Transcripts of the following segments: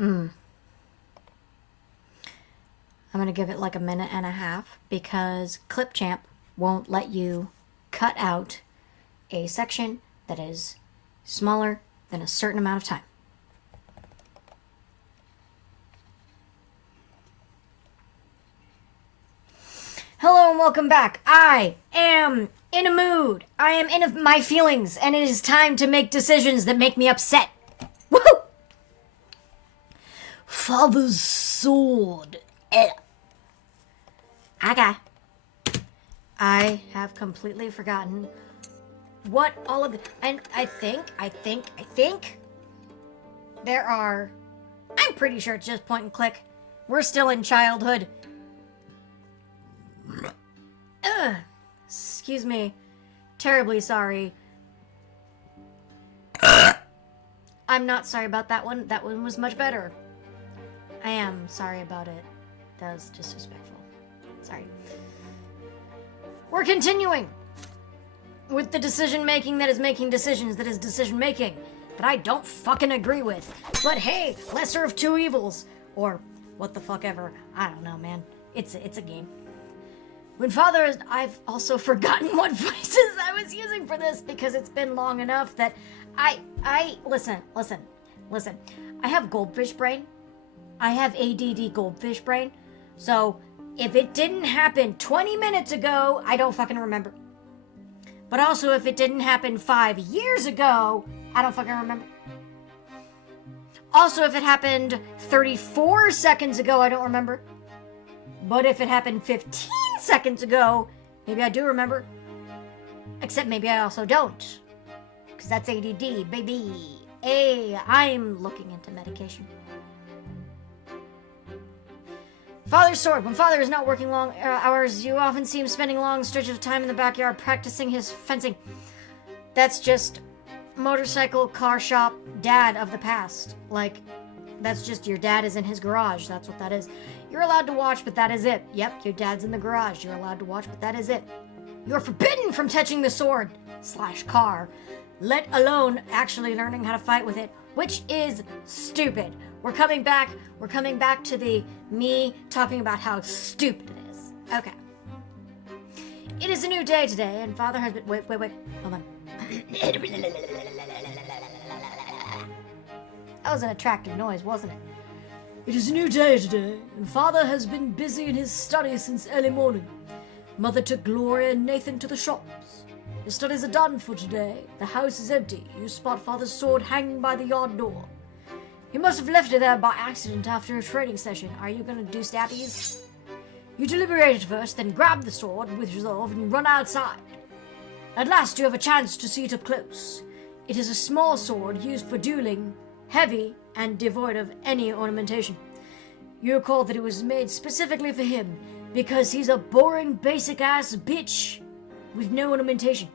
I'm gonna give it like a minute and a half because Clipchamp won't let you cut out a section that is smaller than a certain amount of time. Hello and welcome back. I am in a mood. I am in my feelings, and it is time to make decisions that make me upset. Woohoo! Father's sword. Okay. I have completely forgotten what all of the... And I think there are... I'm pretty sure it's just point and click. We're still in childhood. Excuse me. Terribly sorry. I'm not sorry about that one. That one was much better. I am sorry about it. That was disrespectful. Sorry. We're continuing with the decision making that is making decisions that is decision making that I don't fucking agree with. But hey, lesser of two evils. Or what the fuck ever. I don't know, man. It's a game. When father is... I've also forgotten what voices I was using for this because it's been long enough that listen. I have goldfish brain. I have ADD goldfish brain. So if it didn't happen 20 minutes ago, I don't fucking remember. But also if it didn't happen 5 years ago, I don't fucking remember. Also if it happened 34 seconds ago, I don't remember. But if it happened 15 seconds ago, maybe I do remember. Except maybe I also don't. Because that's ADD, baby. Hey, I'm looking into medication. Father's sword. When father is not working long hours, you often see him spending long stretches of time in the backyard practicing his fencing. That's just motorcycle, car shop, dad of the past. Like, that's just your dad is in his garage. That's what that is. You're allowed to watch, but that is it. Yep, your dad's in the garage. You're allowed to watch, but that is it. You're forbidden from touching the sword / car, let alone actually learning how to fight with it, which is stupid. We're coming back to the me talking about how stupid it is. Okay. It is a new day today, and father has been... Wait. Hold on. That was an attractive noise, wasn't it? It is a new day today, and father has been busy in his studies since early morning. Mother took Gloria and Nathan to the shops. The studies are done for today. The house is empty. You spot father's sword hanging by the yard door. He must have left it there by accident after a training session. Are you gonna do stabbies? You deliberate at first, then grab the sword with resolve and run outside. At last you have a chance to see it up close. It is a small sword used for dueling, heavy, and devoid of any ornamentation. You recall that it was made specifically for him because he's a boring, basic-ass bitch with no ornamentation.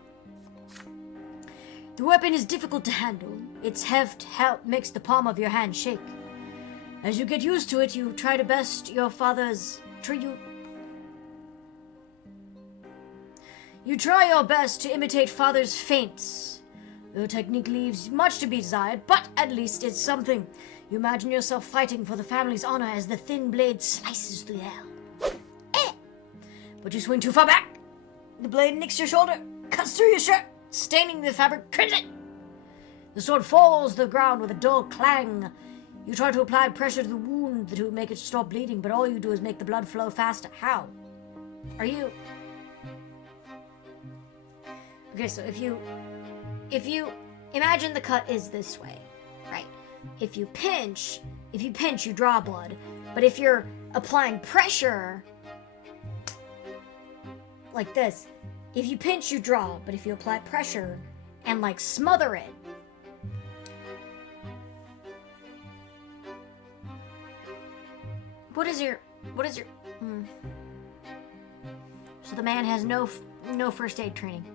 The weapon is difficult to handle. Its heft makes the palm of your hand shake. As you get used to it, you try to best your father's... You try your best to imitate father's feints. The technique leaves much to be desired, but at least it's something. You imagine yourself fighting for the family's honor as the thin blade slices through the air. But you swing too far back. The blade nicks your shoulder, cuts through your shirt, staining the fabric crimson. The sword falls to the ground with a dull clang. You try to apply pressure to the wound to make it stop bleeding, but all you do is make the blood flow faster. How? Are you... Okay, so if you imagine the cut is this way, right? If you pinch, you draw blood. But if you're applying pressure like this, if you pinch, you draw. But if you apply pressure and like smother it, what is your? So the man has no first aid training.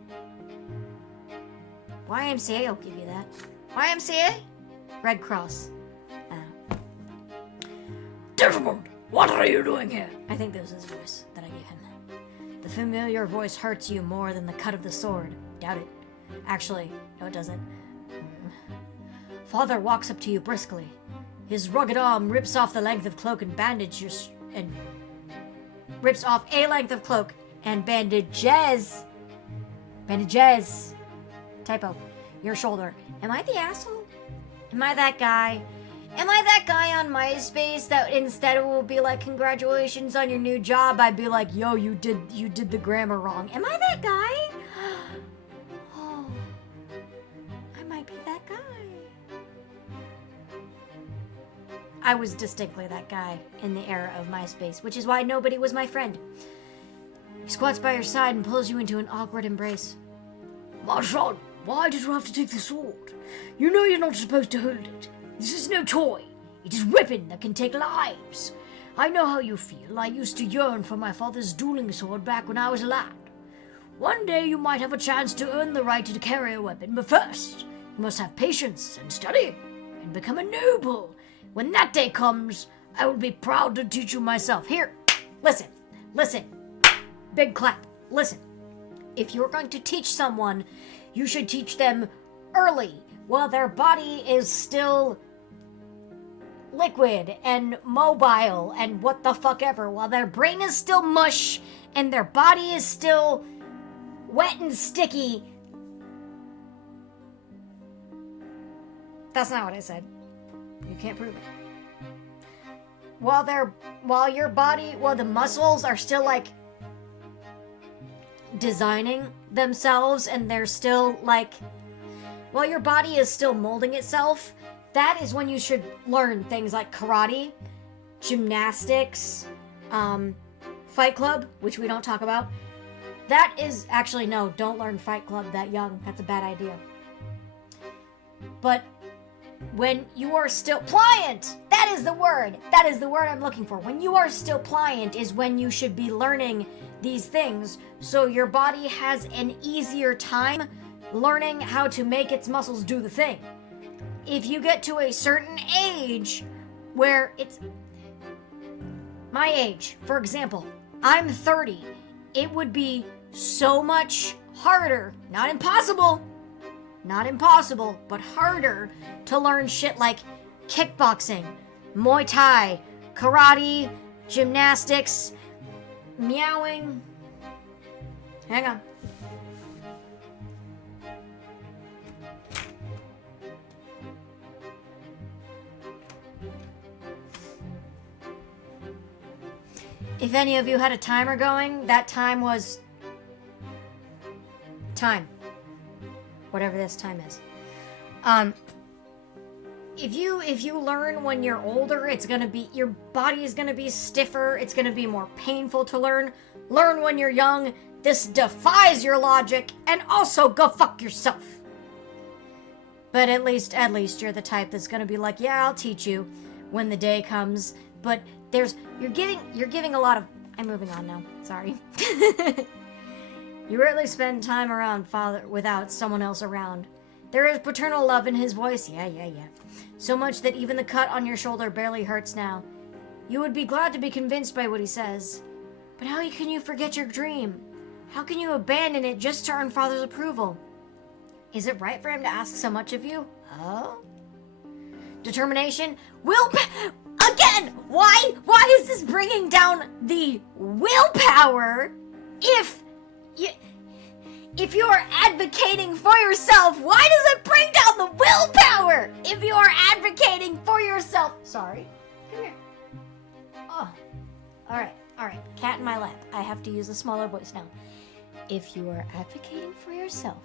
YMCA will give you that. YMCA? Red Cross. Desmond, what are you doing here? I think that was his voice that I gave him. The familiar voice hurts you more than the cut of the sword. Doubt it. Actually, no it doesn't. Father walks up to you briskly. His rugged arm rips off the length of cloak and rips off a length of cloak and bandages. Typo. Your shoulder. Am I the asshole? Am I that guy? Am I that guy on MySpace that instead it will be like, congratulations on your new job, I'd be like, yo, you did the grammar wrong. Am I that guy? Oh, I might be that guy. I was distinctly that guy in the era of MySpace, which is why nobody was my friend. He squats by your side and pulls you into an awkward embrace. My son, why did you have to take the sword? You know you're not supposed to hold it. This is no toy. It is a weapon that can take lives. I know how you feel. I used to yearn for my father's dueling sword back when I was a lad. One day you might have a chance to earn the right to carry a weapon, but first, you must have patience and study and become a noble. When that day comes, I will be proud to teach you myself. Here, listen. Big clap. Listen. If you're going to teach someone, you should teach them early, while their body is still liquid and mobile and what the fuck ever, while their brain is still mush and their body is still wet and sticky. That's not what I said. You can't prove it. While the muscles are still like designing themselves and they're still like, while your body is still molding itself, that is when you should learn things like karate, gymnastics, Fight Club, which we don't talk about. That is actually, no, don't learn Fight Club that young. That's a bad idea. But when you are still pliant, that is the word I'm looking for. When you are still pliant is when you should be learning these things, so your body has an easier time learning how to make its muscles do the thing. If you get to a certain age where it's my age, for example, I'm 30, it would be so much harder, not impossible, but harder to learn shit like kickboxing, Muay Thai, karate, gymnastics, meowing. Hang on. If any of you had a timer going, that time was time. Whatever this time is. If you learn when you're older, it's gonna be, your body is gonna be stiffer, it's gonna be more painful to learn. Learn when you're young. This defies your logic, and also go fuck yourself. But at least you're the type that's gonna be like, yeah, I'll teach you when the day comes. But you're giving a lot of, I'm moving on now, sorry. You rarely spend time around father without someone else around. There is paternal love in his voice, yeah. So much that even the cut on your shoulder barely hurts now. You would be glad to be convinced by what he says. But how can you forget your dream? How can you abandon it just to earn father's approval? Is it right for him to ask so much of you? Oh? Determination? Again! Why is this bringing down the willpower? If you're advocating for yourself, why does it bring down the willpower? If you are advocating for yourself... Sorry. Come here. Oh. Alright. Cat in my lap. I have to use a smaller voice now. If you are advocating for yourself,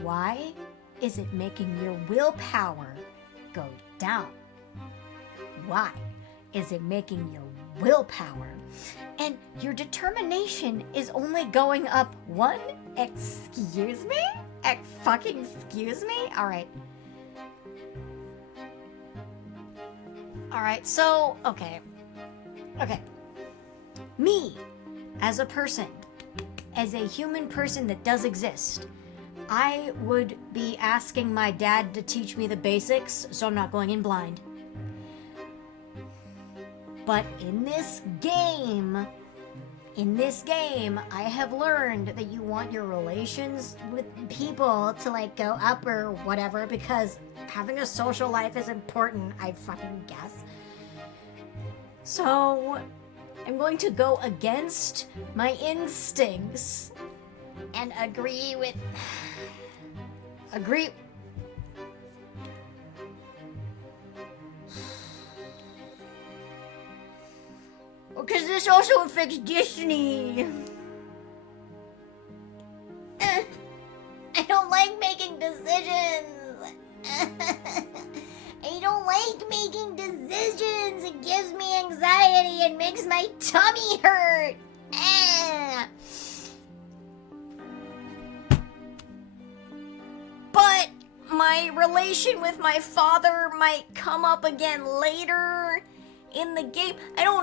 why is it making your willpower go down? Why is it making your willpower? And your determination is only going up one? Excuse me? Fucking excuse me? Alright, so, okay. Me, as a person, as a human person that does exist, I would be asking my dad to teach me the basics, so I'm not going in blind. But in this game, In this game, I have learned that you want your relations with people to like go up or whatever because having a social life is important, I fucking guess. So, I'm going to go against my instincts and agree. Because this also affects destiny. I don't like making decisions. I don't like making decisions. It gives me anxiety and makes my tummy hurt. But my relation with my father might come up again later in the game. I don't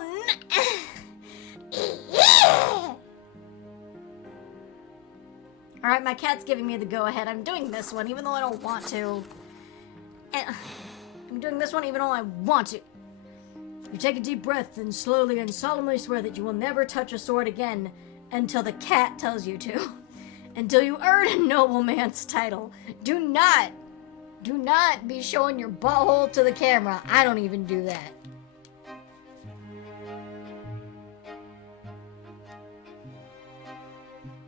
Alright, my cat's giving me the go-ahead. I'm doing this one even though I don't want to. I'm doing this one even though I want to. You take a deep breath and slowly and solemnly swear that you will never touch a sword again until the cat tells you to. Until you earn a nobleman's title. Do not be showing your butthole to the camera. I don't even do that.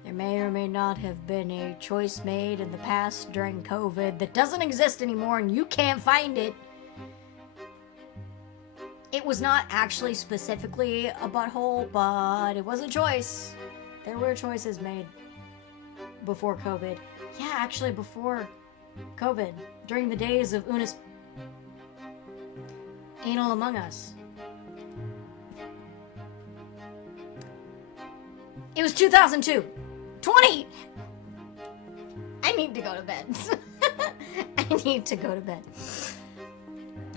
There may or may not have been a choice made in the past during COVID that doesn't exist anymore and you can't find it. It was not actually specifically a butthole, but it was a choice. There were choices made before COVID. Yeah, actually before COVID. During the days of Unis Anal Among Us. It was 2002. 20! I need to go to bed. I need to go to bed.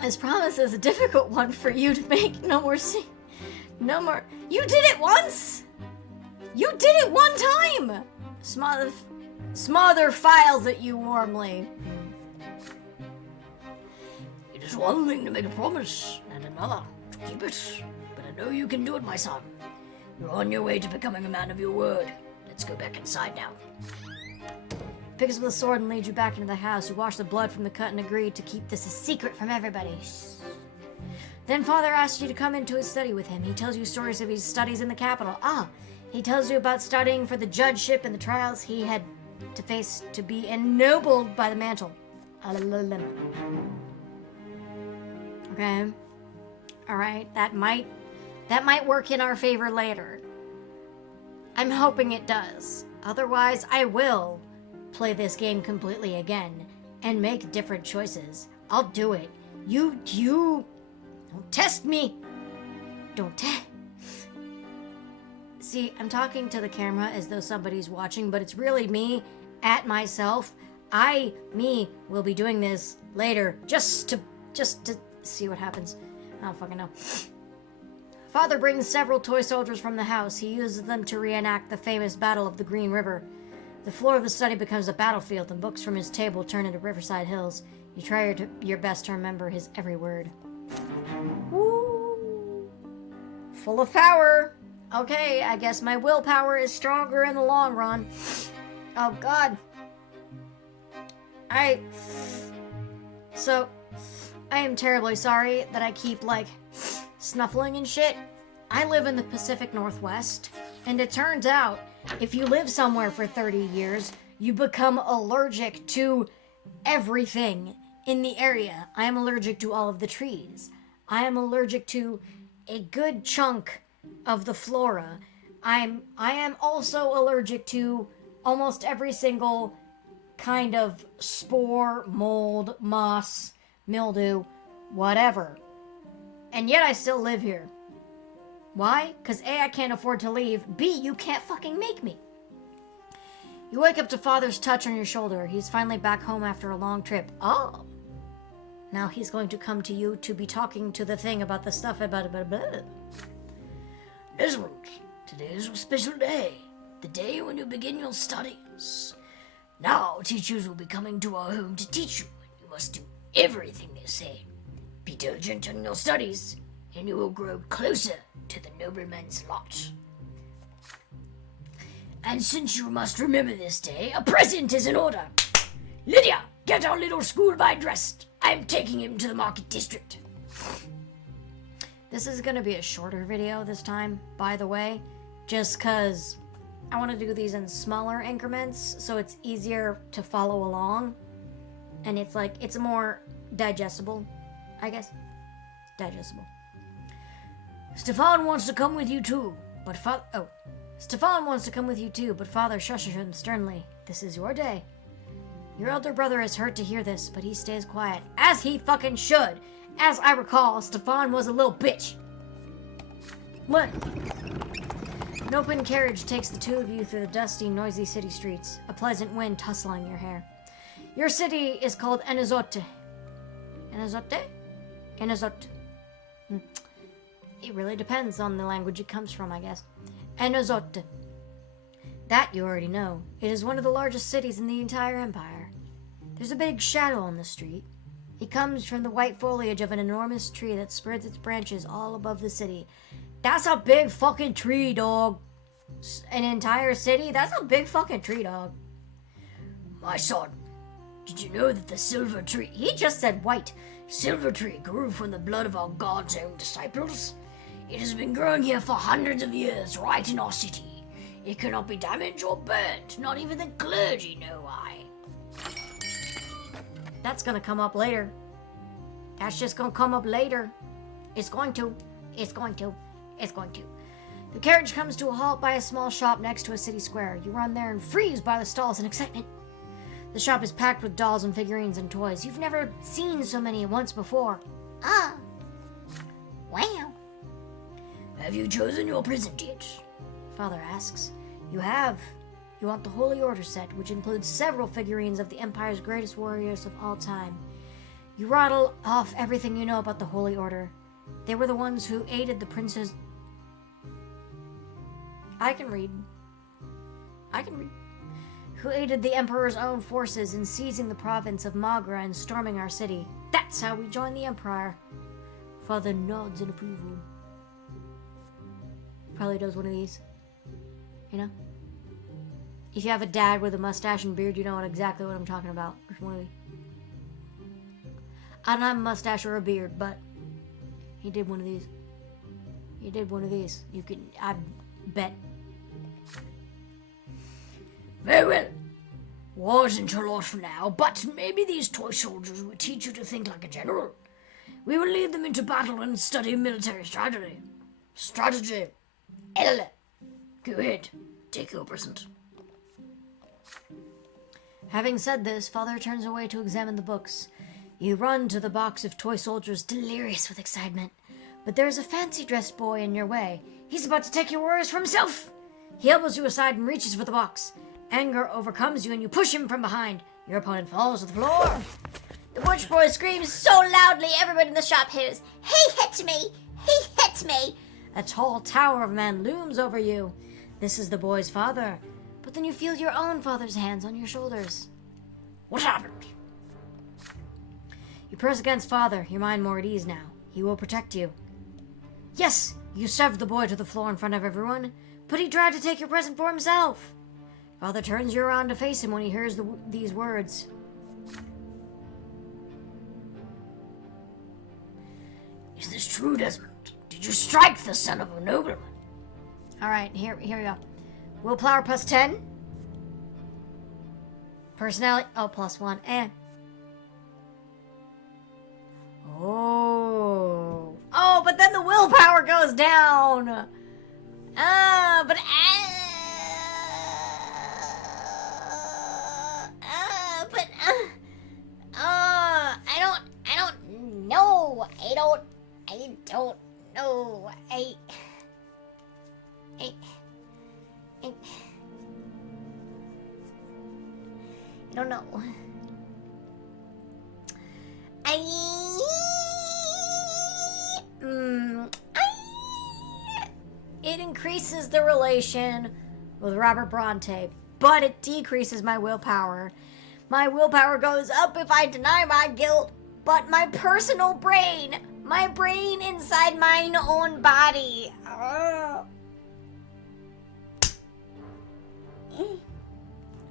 This promise is a difficult one for you to make. No more. You did it once! You did it one time! Smother files at you warmly. It is one thing to make a promise, and another to keep it. But I know you can do it, my son. You're on your way to becoming a man of your word. Let's go back inside now. Picks up the sword and leads you back into the house. You wash the blood from the cut and agree to keep this a secret from everybody. Then Father asks you to come into his study with him. He tells you stories of his studies in the capital. He tells you about studying for the judgeship and the trials he had to face to be ennobled by the mantle. Okay. Alright, that might work in our favor later. I'm hoping it does. Otherwise, I will play this game completely again and make different choices. I'll do it. You don't test me. Don't test. See, I'm talking to the camera as though somebody's watching, but it's really me at myself. Me will be doing this later just to see what happens. I don't fucking know. Father brings several toy soldiers from the house. He uses them to reenact the famous Battle of the Green River. The floor of the study becomes a battlefield, and books from his table turn into riverside hills. You try your best to remember his every word. Woo! Full of power. Okay, I guess my willpower is stronger in the long run. Oh, God. I am terribly sorry that I keep, snuffling and shit. I live in the Pacific Northwest, and it turns out if you live somewhere for 30 years, you become allergic to everything in the area. I am allergic to all of the trees. I am allergic to a good chunk of the flora. I am also allergic to almost every single kind of spore, mold, moss, mildew, whatever. And yet I still live here. Why? Because A, I can't afford to leave. B, you can't fucking make me. You wake up to Father's touch on your shoulder. He's finally back home after a long trip. Oh. Now he's going to come to you to be talking to the thing about the stuff about Desmond, today is a special day. The day when you begin your studies. Now teachers will be coming to our home to teach you. You must do everything they say. Be diligent in your studies, and you will grow closer to the nobleman's lot. And since you must remember this day, a present is in order. Lydia, get our little schoolboy dressed. I'm taking him to the market district. This is going to be a shorter video this time, by the way, just because I want to do these in smaller increments so it's easier to follow along. And it's more digestible, I guess. Digestible. Stefan wants to come with you too, but Stefan wants to come with you too, but Father shushes him sternly. This is your day. Your elder brother is hurt to hear this, but he stays quiet, as he fucking should. As I recall, Stefan was a little bitch. What? An open carriage takes the two of you through the dusty, noisy city streets, a pleasant wind tussling your hair. Your city is called Enizote. Enizote? Enizote. It really depends on the language it comes from, I guess. Enizote. That you already know. It is one of the largest cities in the entire empire. There's a big shadow on the street. It comes from the white foliage of an enormous tree that spreads its branches all above the city. That's a big fucking tree, dog. An entire city? That's a big fucking tree, dog. My son, did you know that the silver tree... He just said white. Silver tree grew from the blood of our God's own disciples. It has been growing here for hundreds of years, right in our city. It cannot be damaged or burnt. Not even the clergy know why. That's gonna come up later. That's just gonna come up later. It's going to. It's going to. It's going to. The carriage comes to a halt by a small shop next to a city square. You run there and freeze by the stalls in excitement. The shop is packed with dolls and figurines and toys. You've never seen so many at once before. Ah. Wow. Have you chosen your present yet? Father asks. You have. You want the Holy Order set, which includes several figurines of the Empire's greatest warriors of all time. You rattle off everything you know about the Holy Order. They were the ones who aided the princes... I can read. Who aided the Emperor's own forces in seizing the province of Magra and storming our city. That's how we joined the Empire. Father nods in approval. Probably does one of these. You know? If you have a dad with a mustache and beard, you know exactly what I'm talking about. Which one of these? I don't have a mustache or a beard, but he did one of these. He did one of these. You can, I bet. Very well. War isn't your lot for now, but maybe these toy soldiers will teach you to think like a general. We will lead them into battle and study military strategy. Strategy. Elle. Go ahead. Take your present. Having said this, Father turns away to examine the books. You run to the box of toy soldiers, delirious with excitement. But there's a fancy-dressed boy in your way. He's about to take your orders for himself. He elbows you aside and reaches for the box. Anger overcomes you and you push him from behind. Your opponent falls to the floor. The butch boy screams so loudly everybody in the shop hears, "He hit me! He hit me!" A tall tower of man looms over you. This is the boy's father. But then you feel your own father's hands on your shoulders. What happened? You press against Father, your mind more at ease now. He will protect you. Yes, you shoved the boy to the floor in front of everyone, but he tried to take your present for himself. Father turns you around to face him when he hears these words. Is this true, Desmond? Did you strike the son of a nobleman? Alright, here we go. Willpower plus 10. Personality, plus 1. And... Oh, but then the willpower goes down. I don't know. I don't know. I don't know. It increases the relation with Robert Brante, but it decreases my willpower. My willpower goes up if I deny my guilt, but my personal brain, my brain inside mine own body.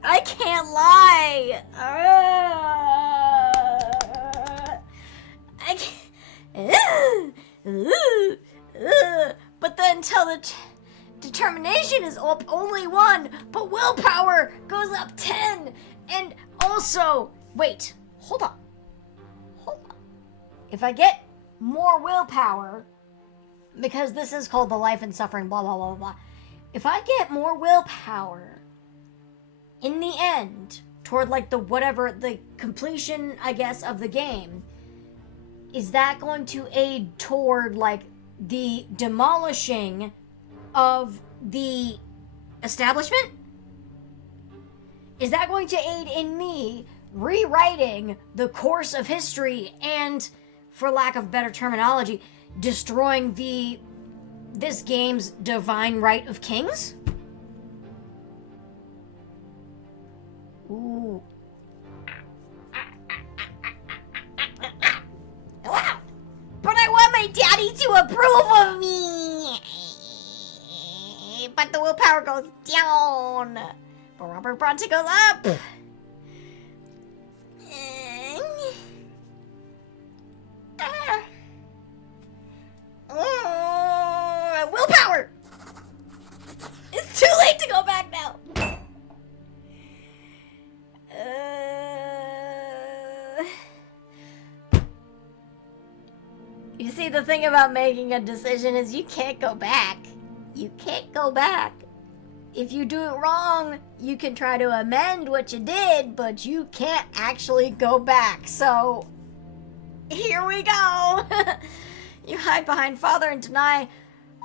I can't lie. I can't. But then until the determination is up only 1, but willpower goes up 10. And also, wait, hold on. If I get more willpower, because this is called the life and suffering, blah, blah, blah, blah. If I get more willpower in the end, toward like the completion, I guess, of the game, is that going to aid toward like the demolishing of the establishment? Is that going to aid in me rewriting the course of history and, for lack of better terminology, destroying this game's divine right of kings? Ooh. But I want my daddy to approve of me. But the willpower goes down. But Robert Brante goes up. Willpower! It's too late to go back now. You see, the thing about making a decision is you can't go back. You can't go back. If you do it wrong, you can try to amend what you did, but you can't actually go back. So, here we go. You hide behind father and deny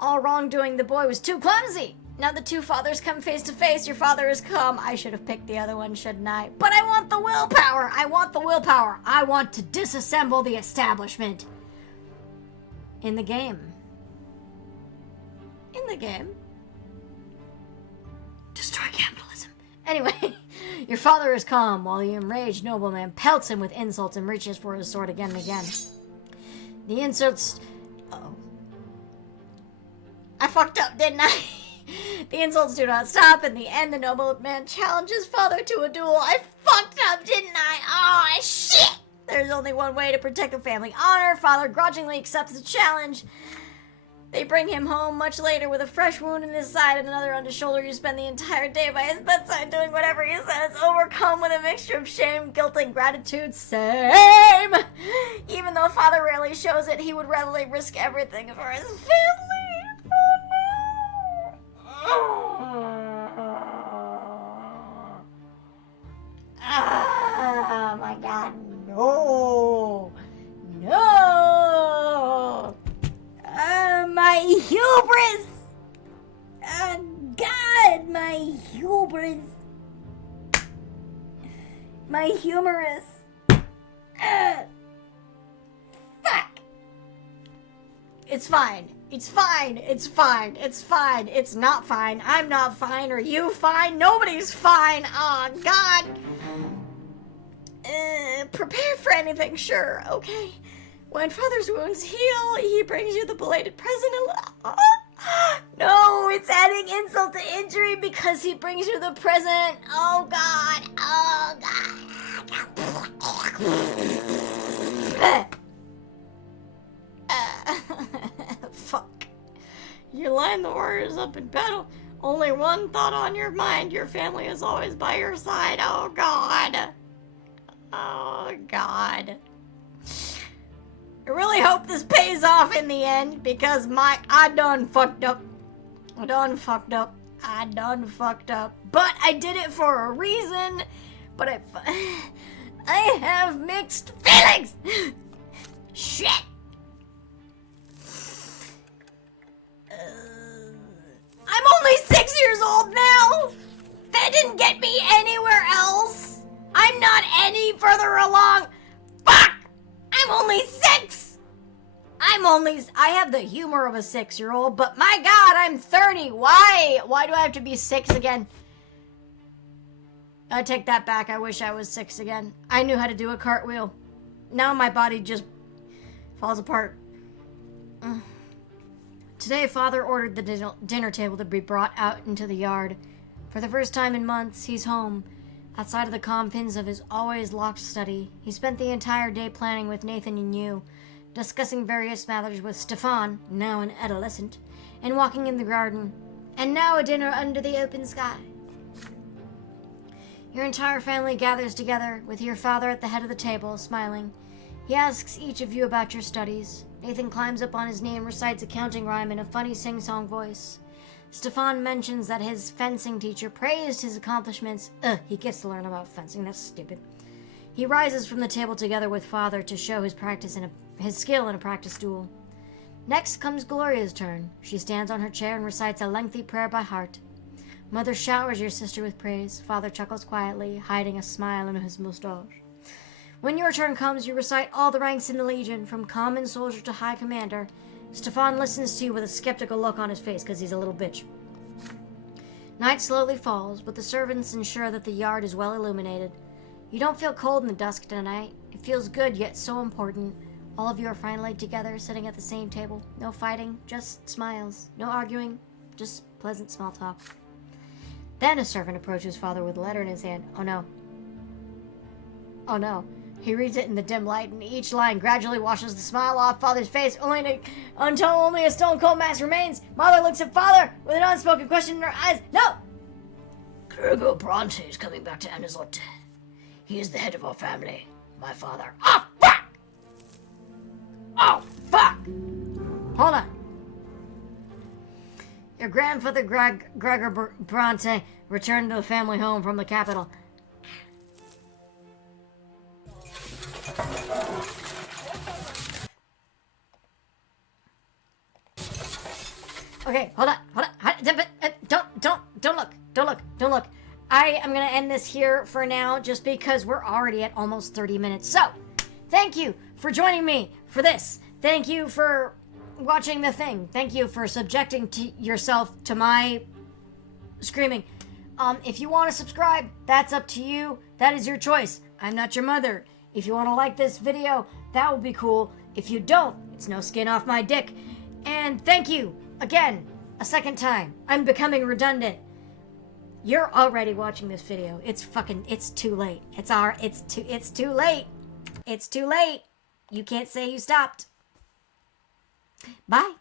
all wrongdoing. The boy was too clumsy. Now the two fathers come face to face. Your father has come. I should have picked the other one, shouldn't I? But I want the willpower. I want the willpower. I want to disassemble the establishment. In the game. In the game. Destroy capitalism. Anyway, your father has come while the enraged nobleman pelts him with insults and reaches for his sword again and again. The insults... Uh-oh. I fucked up, didn't I? The insults do not stop. In the end, the nobleman challenges father to a duel. I fucked up, didn't I? Oh, shit! There's only one way to protect the family honor. Father grudgingly accepts the challenge. They bring him home much later with a fresh wound in his side and another on his shoulder. You spend the entire day by his bedside doing whatever he says, overcome with a mixture of shame, guilt, and gratitude. Same! Even though father rarely shows it, he would readily risk everything for his family. Oh my god, no! No! My hubris! God, my hubris! My humorous! Fuck! It's fine. It's fine. It's fine. It's fine. It's not fine. I'm not fine. Are you fine? Nobody's fine. Oh, God. Prepare for anything, sure. Okay. When father's wounds heal, he brings you the belated present. No, it's adding insult to injury because he brings you the present. Oh, God. Oh, God. Fuck. You line the warriors up in battle. Only one thought on your mind. Your family is always by your side. Oh, God. Oh, God. I really hope this pays off in the end, because I done fucked up. I done fucked up. But I did it for a reason. But I have mixed feelings. Shit. I'm only 6 years old now. That didn't get me anywhere else. I'm not any further along. Fuck. I'm only 6. I have the humor of a 6-year-old, but my God, I'm 30. Why do I have to be 6 again? I take that back. I wish I was 6 again. I knew how to do a cartwheel. Now my body just falls apart. Today, father ordered the dinner table to be brought out into the yard. For the first time in months, he's home, outside of the confines of his always locked study. He spent the entire day planning with Nathan and you, discussing various matters with Stefan, now an adolescent, and walking in the garden, and now a dinner under the open sky. Your entire family gathers together, with your father at the head of the table, smiling. He asks each of you about your studies. Nathan climbs up on his knee and recites a counting rhyme in a funny sing-song voice. Stefan mentions that his fencing teacher praised his accomplishments. He gets to learn about fencing, that's stupid. He rises from the table together with father to show his skill in a practice duel. Next comes Gloria's turn. She stands on her chair and recites a lengthy prayer by heart. Mother showers your sister with praise. Father chuckles quietly, hiding a smile in his mustache. When your turn comes, you recite all the ranks in the Legion, from common soldier to high commander. Stefan listens to you with a skeptical look on his face, because he's a little bitch. Night slowly falls, but the servants ensure that the yard is well illuminated. You don't feel cold in the dusk tonight. It feels good, yet so important. All of you are finally together, sitting at the same table. No fighting, just smiles. No arguing, just pleasant small talk. Then a servant approaches father with a letter in his hand. Oh no. Oh no. He reads it in the dim light, and each line gradually washes the smile off father's face, until only a stone-cold mask remains. Mother looks at father with an unspoken question in her eyes. No! Gregor Brante is coming back to Anazot. He is the head of our family. My father. Oh, fuck! Oh, fuck! Hold on. Your grandfather, Gregor Brante, returned to the family home from the capital. Okay, hold on. Don't look. I am gonna end this here for now, just because we're already at almost 30 minutes. So, thank you for joining me for this. Thank you for watching the thing. Thank you for subjecting yourself to my screaming. If you want to subscribe, that's up to you. That is your choice. I'm not your mother. If you want to like this video, that would be cool. If you don't, it's no skin off my dick. And thank you again, a second time. I'm becoming redundant. You're already watching this video. It's too late. It's too late. It's too late. You can't say you stopped. Bye.